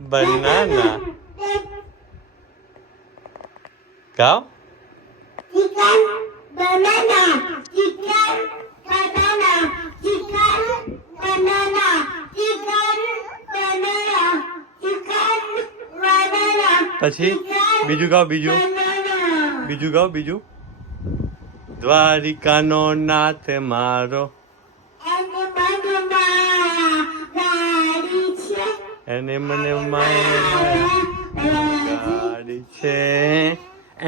banana. Go. Chicken, banana. Chicken, banana. Chicken, banana. Chicken, banana. Chicken, banana. પછી બીજું ગાઓ બીજું બીજું ગાઓ બીજું દ્વારિકાનો નાથ મારો એને મને ગાડી છે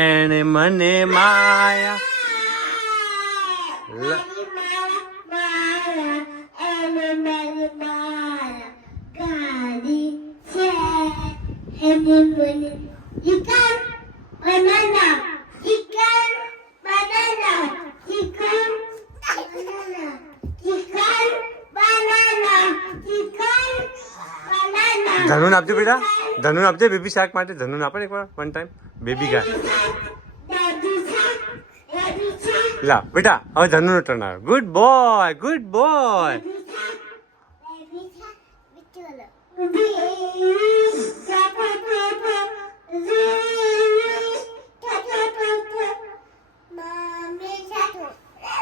એને મને માયા Chicken, banana. Chicken, banana. Chicken, banana. Chicken, banana. Chicken, banana. ધનુન આપજો બેટા ધનુન આપજે બેબી શાક માટે ધનુન આપે ને એકવાર વન ટાઈમ બેબી ગાય લા બેટા હવે ધનુનો ટર્ન આવ્યો good boy good boy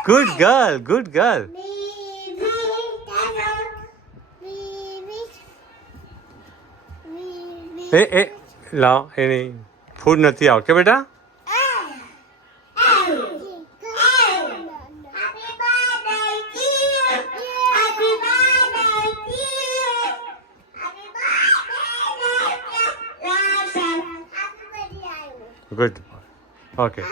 good girl good girl એ લાવ એની ફૂડ નથી આવતો કે બેટા ગુડ ઓકે